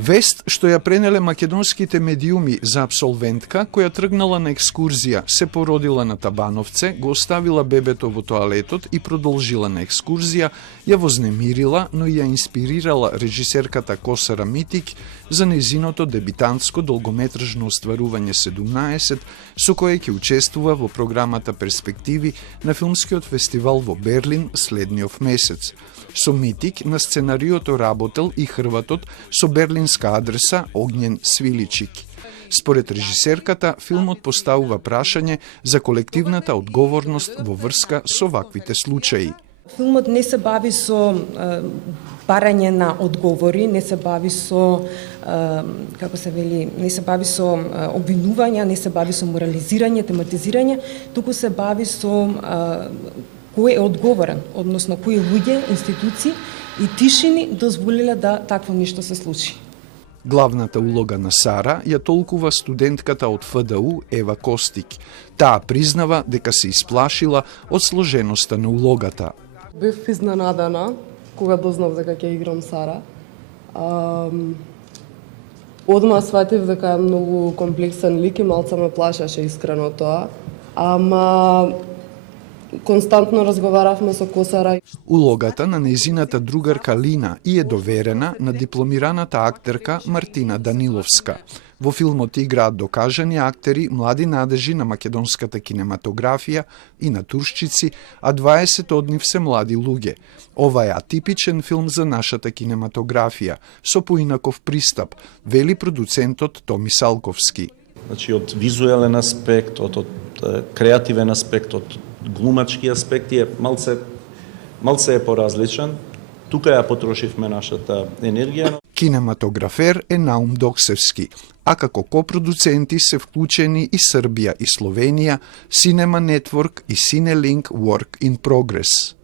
Вест што ја пренеле македонските медиуми за абсолвентка која тргнала на екскурзија, се породила на Табановце, го оставила бебето во тоалетот и продолжила на екскурзија, ја вознемирила, но и ја инспирирала режисерката Косара Митик за нејзиното дебитантско долгометражно остварување 17, со кое ќе учествува во програмата Перспективи на филмскиот фестивал во Берлин следниот месец. Со Митик на сценариото работел и хрватот со берлинска адреса Огњен Свиличик. Според режисерката, филмот поставува прашање за колективната одговорност во врска со ваквите случаи. Филмот не се бави со барање на одговори, не се бави со не се бави со обвинувања, не се бави со морализирање, тематизирање, туку се бави со кој е одговорен, односно кои луѓе, институции и тишини дозволиле да такво нешто се случи. Главната улога на Сара ја толкува студентката од ФДУ Ева Костик. Таа признава дека се исплашила од сложеноста на улогата. Бев изненадана кога дознав дека ќе играм Сара. Одма сватив дека е многу комплексен лик и малце ме плашеше искрено тоа. Ама константно разговаравме со Косара. Улогата на нејзината другарка Лина и е доверена на дипломираната актерка Мартина Даниловска. Во филмот играат докажани актери, млади надежи на македонската кинематографија и натуршчици, а 20 од нив се млади луѓе. Ова е атипичен филм за нашата кинематографија, со поинаков пристап, вели продуцентот Томи Салковски. Значи, од визуелен аспект, од креативен аспект, од глумачки аспекти е малце е поразличен. Тука ја потрошивме нашата енергија. Кинематографер е Наум Доксевски, а како копродуценти се вклучени и Србија и Словенија, Cinema Network и Cinelink Work in Progress.